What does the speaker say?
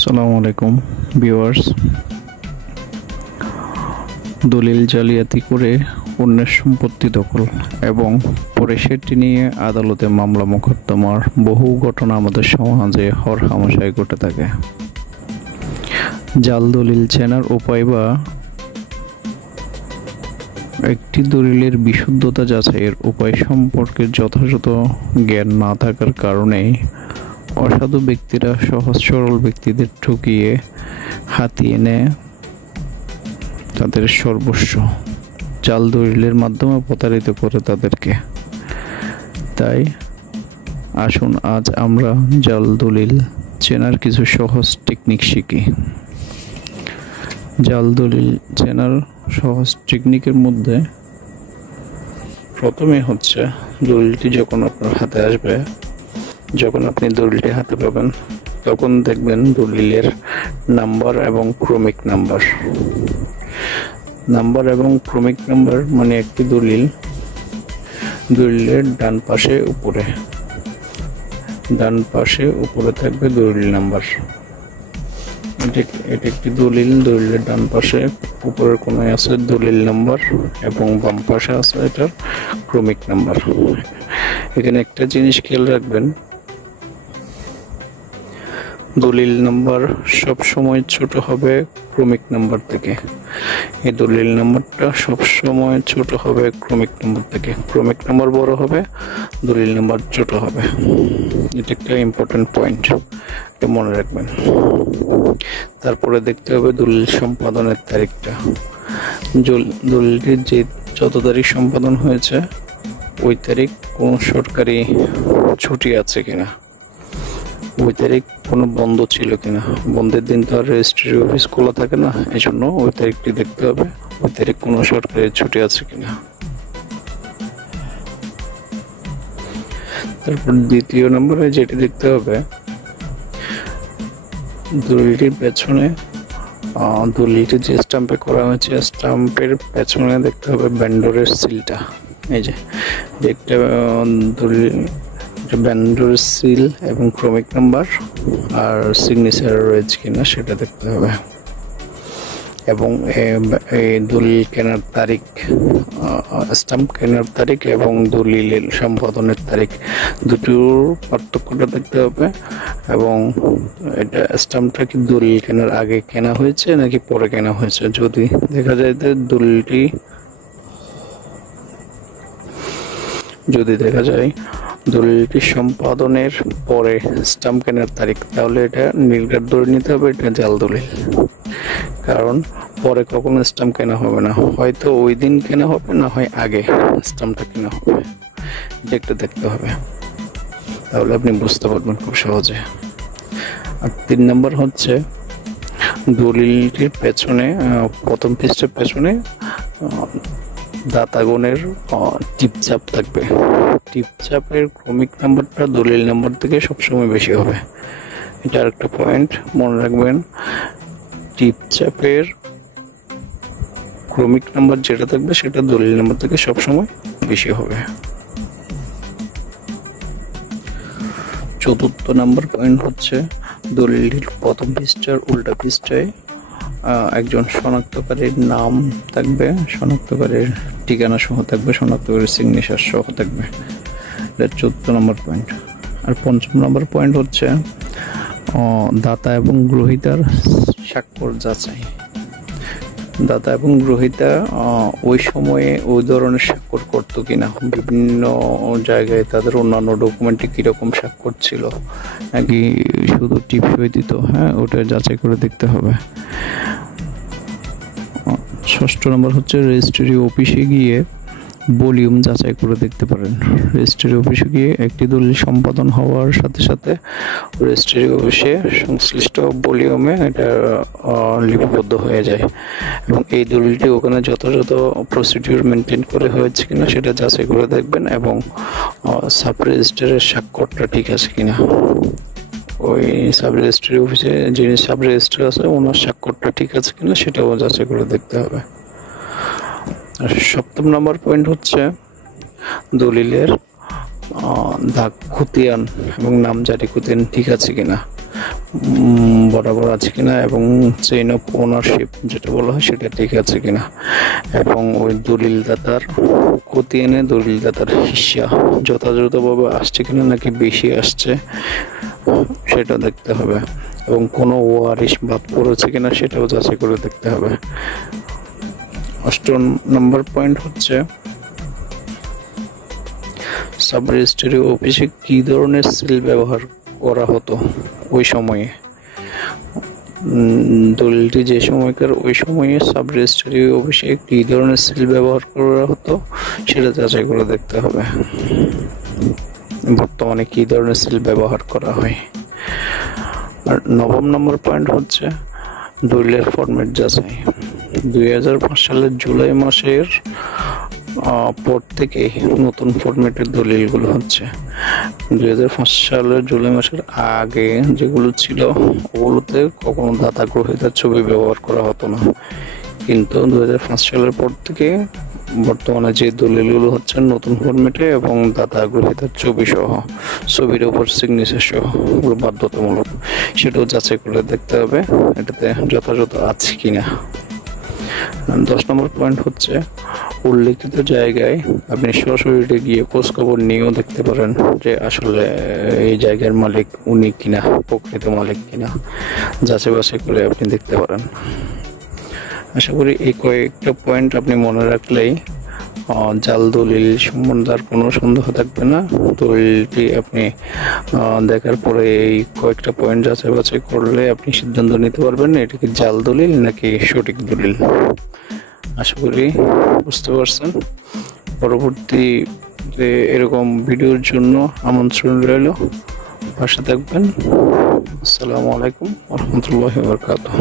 আসসালামু আলাইকুম ভিউয়ার্স। দলিল জালিয়াতি করে অন্যের সম্পত্তি দখল এবং পরে সেটি নিয়ে আদালতে মামলা মোকদ্দমার বহু ঘটনা আমাদের সমাজে হরহামেশাই ঘটে থাকে। জাল দলিল চেনার উপায় বা একটি দলিলের বিশুদ্ধতা যাচাইয়ের উপায় সম্পর্কে যথাযথ জ্ঞান না থাকার কারণে অসাধু ব্যক্তিরা সহজ সরল ব্যক্তিদের ঠকিয়ে হাতিয়ে নেয় তাদের সর্বস্ব, জাল দলিলের মাধ্যমে প্রতারিত করে তাদেরকে। তাই আসুন আজ আমরা জাল দলিল চেনার কিছু সহজ টেকনিক শিখি। জাল দলিল চেনার সহজ টেকনিকের মধ্যে প্রথমে হচ্ছে দলিলটি যখন আপনার হাতে আসবে, যখন আপনি দলিলটি হাতে পাবেন তখন দেখবেন দলিলের নাম্বার এবং ক্রমিক নাম্বার এবং ক্রমিক নাম্বার মানে একটি দলিলের ডান পাশে উপরে থাকবে দলিল নাম্বার। এটা একটি দলিলের ডান পাশে উপরের কোণায় আছে দলিল নাম্বার এবং বাম পাশে আছে এটার ক্রমিক নাম্বার। এখানে একটা জিনিস খেয়াল রাখবেন, দলিল নাম্বার সব সময় ছোট হবে ক্রমিক নাম্বার থেকে। এই দলিল নাম্বারটা সব সময় ছোট হবে ক্রমিক নাম্বার থেকে। ক্রমিক নাম্বার বড় হবে, দলিল নাম্বার ছোট হবে। এটা একটা ইম্পর্টেন্ট পয়েন্ট, এটা মনে রাখবেন। তারপরে দেখতে হবে দলিল সম্পাদনের তারিখটা। দলিলটির যত তারিখ সম্পাদন হয়েছে ওই তারিখ কোন সরকারি ছুটি আছে কিনা, ওই তারিখ কোনো বন্ধ ছিল কিনা। বন্ধের দিন তো আর রেজিস্ট্রি অফিস খোলা থাকে না, এই জন্য ওই তারিখটি দেখতে হবে, ওই তারিখ কোনো সরকারি ছুটি আছে কিনা। তারপর দ্বিতীয় নম্বরে যেটি দেখতে হবে, দলিলটির পেছনে দলিলটি যে স্টাম্পে করা হয়েছে স্টাম্পের পেছনে দেখতে হবে ভেন্ডরের সিলটা। এই যে একটা দলিল ভেন্ডর সিল এবং ক্রমিক নাম্বার আর সিগনেচার রয়েছে কিনা সেটা দেখতে হবে। এবং এই দলিল কেনার তারিখ, স্টাম্প কেনার তারিখ এবং দলিলের সম্পাদনের তারিখ দুটোর পার্থক্যটা দেখতে হবে। এবং এটা স্টাম্পটা কি দলিল কেনার আগে কেনা হয়েছে নাকি পরে কেনা হয়েছে। যদি দেখা যায় যে দলিলটি সম্পাদনের পরে স্টাম্প কেনার তারিখ, তাহলে এটা নির্ঘাত ধরে নিতে হবে এটা জাল দলিল। কারণ পরে কখনো স্টাম্প কেনা হবে না, হয়তো ওই দিন কেনা হবে, না হয় আগে স্টাম্পটা কেনা হবে। এটা একটা দেখতে হবে, তাহলে আপনি বুঝতে পারবেন খুব সহজে। আর 3 নম্বর হচ্ছে দলিলটির পেছনে প্রথম পৃষ্ঠার পেছনে দাতাগণের টিপচাপ থাকবে। টিপচাপের ক্রমিক নাম্বারটা দলিল নাম্বার থেকে সবসময় বেশি হবে। এটা আরেকটা পয়েন্ট মনে রাখবেন, টিপচাপের ক্রমিক নাম্বার যেটা থাকবে সেটা দলিল নাম্বার থেকে সবসময় বেশি হবে। 4th নাম্বার পয়েন্ট হচ্ছে দলিলটির প্রথম পৃষ্ঠার উল্টা পৃষ্ঠায় একজন শনাক্তকারীর নাম থাকবে, শনাক্তকারীর ঠিকানা সহ থাকবে, শনাক্তকারীর সিগনেচার সহ থাকবে। এটা 4th নম্বর পয়েন্ট। আর 5ম নম্বর পয়েন্ট হচ্ছে দাতা এবং গ্রহীতার স্বাক্ষর যাচাই। দাতা এবং গ্রহীতা ওই সময়ে ওই ধরনের স্বাক্ষর করতো কিনা, বিভিন্ন জায়গায় তাদের অন্যান্য ডকুমেন্টে কিরকম স্বাক্ষর ছিল, নাকি শুধু টিপসই দিত, ওটা যাচাই করে দেখতে হবে। 6th নম্বর হচ্ছে রেজিস্ট্রি অফিসে গিয়ে ভলিউম যাচাই করে দেখতে পারেন। রেজিস্ট্রি অফিসে গিয়ে একটি দলিল সম্পাদন হওয়ার সাথে সাথে রেজিস্ট্রি অফিসে সংশ্লিষ্ট ভলিউমে এটা লিপিবদ্ধ হয়ে যায় এবং এই দলিলটি ওখানে যথাযথ প্রসিডিউর মেনটেন করে হয়েছে কিনা সেটা যাচাই করে দেখবেন। এবং সাব রেজিস্ট্রারের স্বাক্ষরটা ঠিক আছে কিনা, ওই সাব রেজিস্ট্রি অফিসে যিনি সাব রেজিস্ট্রার আছে ওনার স্বাক্ষরটা ঠিক আছে কিনা সেটাও যাচাই করে দেখতে হবে। আর 7ম নম্বর পয়েন্ট হচ্ছে দলিলের দাগ খতিয়ান এবং নামজারি খতিয়ান ঠিক আছে কিনা। বরাবর আছে কিনা এবং চেইন অফ ওনারশিপ যেটা বলা হয় সেটা ঠিক আছে কিনা, এবং ওই দলিলদাতার খতিয়ানে দলিলদাতার হিস্সা যথাযথভাবে আসছে কিনা নাকি বেশি আসছে সেটা দেখতে হবে, এবং কোনো ওয়ারিশ বাদ পড়েছে কিনা সেটাও যাচাই করে দেখতে হবে। 8 নম্বর পয়েন্ট হচ্ছে সাব রেজিস্ট্রি অফিসে কি ধরনের সিল ব্যবহার করা হতো ওই সময়ে, দলিলটি যে সময়কার ওই সময়ে সাব রেজিস্ট্রি অফিসে কি ধরনের সিল ব্যবহার করা হতো সেটা যাচাই করে দেখতে হবে। বর্তমানে কি ধরনের সিল ব্যবহার করা হয়। আর 9 নম্বর পয়েন্ট হচ্ছে দলিলের ফরম্যাট যাচাই। 2005 সালের জুলাই মাসের পর থেকে নতুন ফরম্যাটের দলিলগুলো হচ্ছে। 2005 সালের জুলাই মাসের আগে যেগুলো ছিল ওগুলোতে কখনো দাতা গ্রহীতার ছবি ব্যবহার করা হতো না, কিন্তু 2005 সালের পর থেকে বর্তমানে যে দলিলগুলো হচ্ছে নতুন ফরম্যাটে এবং দাতা গ্রহীতার ছবি সহ, ছবির উপর সিগনেচার সহ ওগুলো বাধ্যতামূলক, সেটাও যাচাই করে দেখতে হবে এটাতে যথাযথ আছে কিনা। 10 নম্বর পয়েন্ট হচ্ছে উল্লেখিত জায়গায় আপনি সরাসরি গিয়ে খোঁজ খবর নিয়েও দেখতে পারেন যে আসলে এই জায়গার মালিক উনি কিনা, প্রকৃত মালিক কিনা, যাচাই বাছাই করে আপনি দেখতে পারেন। আশা করি এই কয়েকটা পয়েন্ট আপনি মনে রাখলেই জাল দলিল সম্বন্ধে আর কোনো সন্দেহ থাকবে না। দলিলটি আপনি দেখার পরে এই কয়েকটা পয়েন্ট যাচাই বাছাই করলে আপনি সিদ্ধান্ত নিতে পারবেন এটা কি জাল দলিল নাকি সঠিক দলিল। আশা করি বুঝতে পারছেন। পরবর্তীতে এরকম ভিডিওর জন্য আমন্ত্রণ রইল, পাশে থাকবেন। আসসালামু আলাইকুম ওয়া রাহমাতুল্লাহি ওয়া বারাকাতুহু।